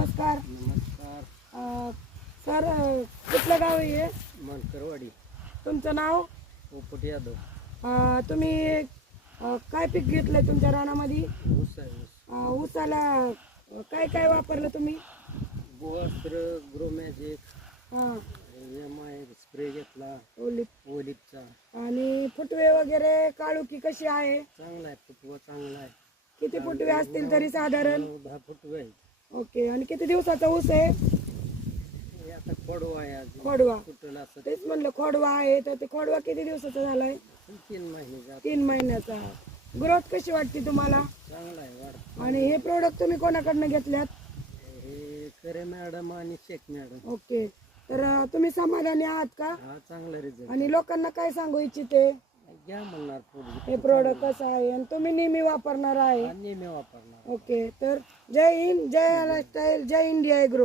नमस्कार. नमस्कार. सर, कुठलं गाव आहे हे? मनकरवाडी. तुमचं नाव? पोपट यादव. तुम्ही काय पीक घेतलंय तुमच्या रानामध्ये? ऊस आहे ऊस. ऊसाला काय काय वापरलं तुम्ही? गोअस्त्र, ग्रोमॅजिक, हां, MI स्प्रे घेतला, ओलिप. ओलिपचा. आणि फुटवे वगैरे काळुकी कशी आहे? चांगला आहे, फुटवा चांगला आहे. किती फुटवे असतील तरी साधारण? 10 फुटवे आहे. ओके. आणि किती दिवसाचा ऊस आहे? हे आता खोडवा आहे अजून. खोडवा. फुटला असं तेच म्हणलं खोडवा आहे, तर ते खोडवा किती दिवसाचा झालाय? 3 महिने जात. 3 महिन्याचा. ग्रोथ कशी वाटते तुम्हाला? चांगला आहे वाढ. आणि हे प्रोडक्ट तुम्ही कोणाकडनं घेतल्यात? हे करे मॅडम आणि शेख मॅडम. ओके. तर तुम्ही समाधानी आहात का? हा चांगला रिझल्ट. आणि लोकांना काय सांगू इच्छिते? घ्या म्हणणार पुढे. हे प्रोडक्ट कसं आहे आणि तुम्ही नेहमी वापरणार आहे? नेहमी वापरणार. ओके. तर जय हिंद, जय लाईफस्टाईल, जय इंडिया एग्रो.